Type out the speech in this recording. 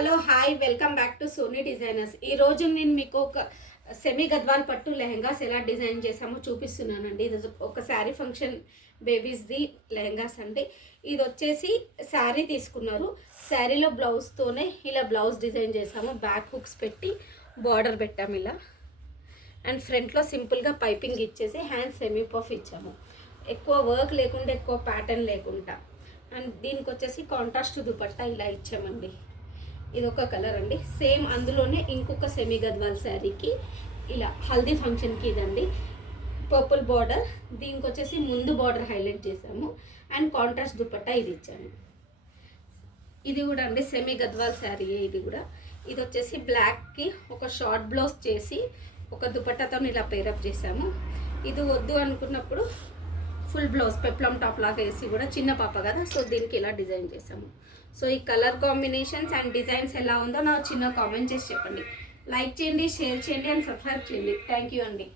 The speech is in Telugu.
Hello hi welcome back to Soni designers. ఈరోజు నేను మీకు ఒక సెమీ గద్వాల్ పట్టు లెహెంగాస్ ఎలా డిజైన్ చేసామో చూపిస్తున్నానండి. ఇది ఒక శారీ ఫంక్షన్ బేబీస్ది లెహెంగాస్ అండి. ఇది వచ్చేసి శారీ తీసుకున్నారు, శారీలో బ్లౌజ్తోనే ఇలా బ్లౌజ్ డిజైన్ చేసాము. బ్యాక్ హుక్స్ పెట్టి బార్డర్ పెట్టాము ఇలా, అండ్ ఫ్రంట్లో సింపుల్గా పైపింగ్ ఇచ్చేసి హ్యాండ్ సెమీ పఫ్ ఇచ్చాము. ఎక్కువ వర్క్ లేకుండా, ఎక్కువ ప్యాటర్న్ లేకుండా. అండ్ దీనికి వచ్చేసి కాంట్రాస్ట్ దుపట్టా ఇలా ఇచ్చామండి. ఇది ఒక కలర్ అండి. సేమ్ అందులోనే ఇంకొక సెమీ గద్వాల్ శారీకి ఇలా హల్దీ ఫంక్షన్కి ఇదండి పర్పుల్ బార్డర్. దీనికి వచ్చేసి ముందు బార్డర్ హైలైట్ చేసాము అండ్ కాంట్రాస్ట్ దుపట్టా ఇది ఇచ్చాము. ఇది కూడా అండి సెమీ గద్వాల్ శారీ. ఇది కూడా ఇది వచ్చేసి బ్లాక్కి ఒక షార్ట్ బ్లౌజ్ చేసి ఒక దుపట్టాతో ఇలా పేరప్ చేసాము. ఇది వద్దు అనుకున్నప్పుడు ఫుల్ బ్లౌజ్ పెప్లం టాప్ లాగా వేసి కూడా, చిన్న పాప కదా సో దీనికి ఇలా డిజైన్ చేసాము. సో ఈ కలర్ కాంబినేషన్స్ అండ్ డిజైన్స్ ఎలా ఉందో నాకు చిన్న కామెంట్ చేసి చెప్పండి. లైక్ చేయండి, షేర్ చేయండి అండ్ సబ్స్క్రైబ్ చేయండి. థ్యాంక్ యూ అండి.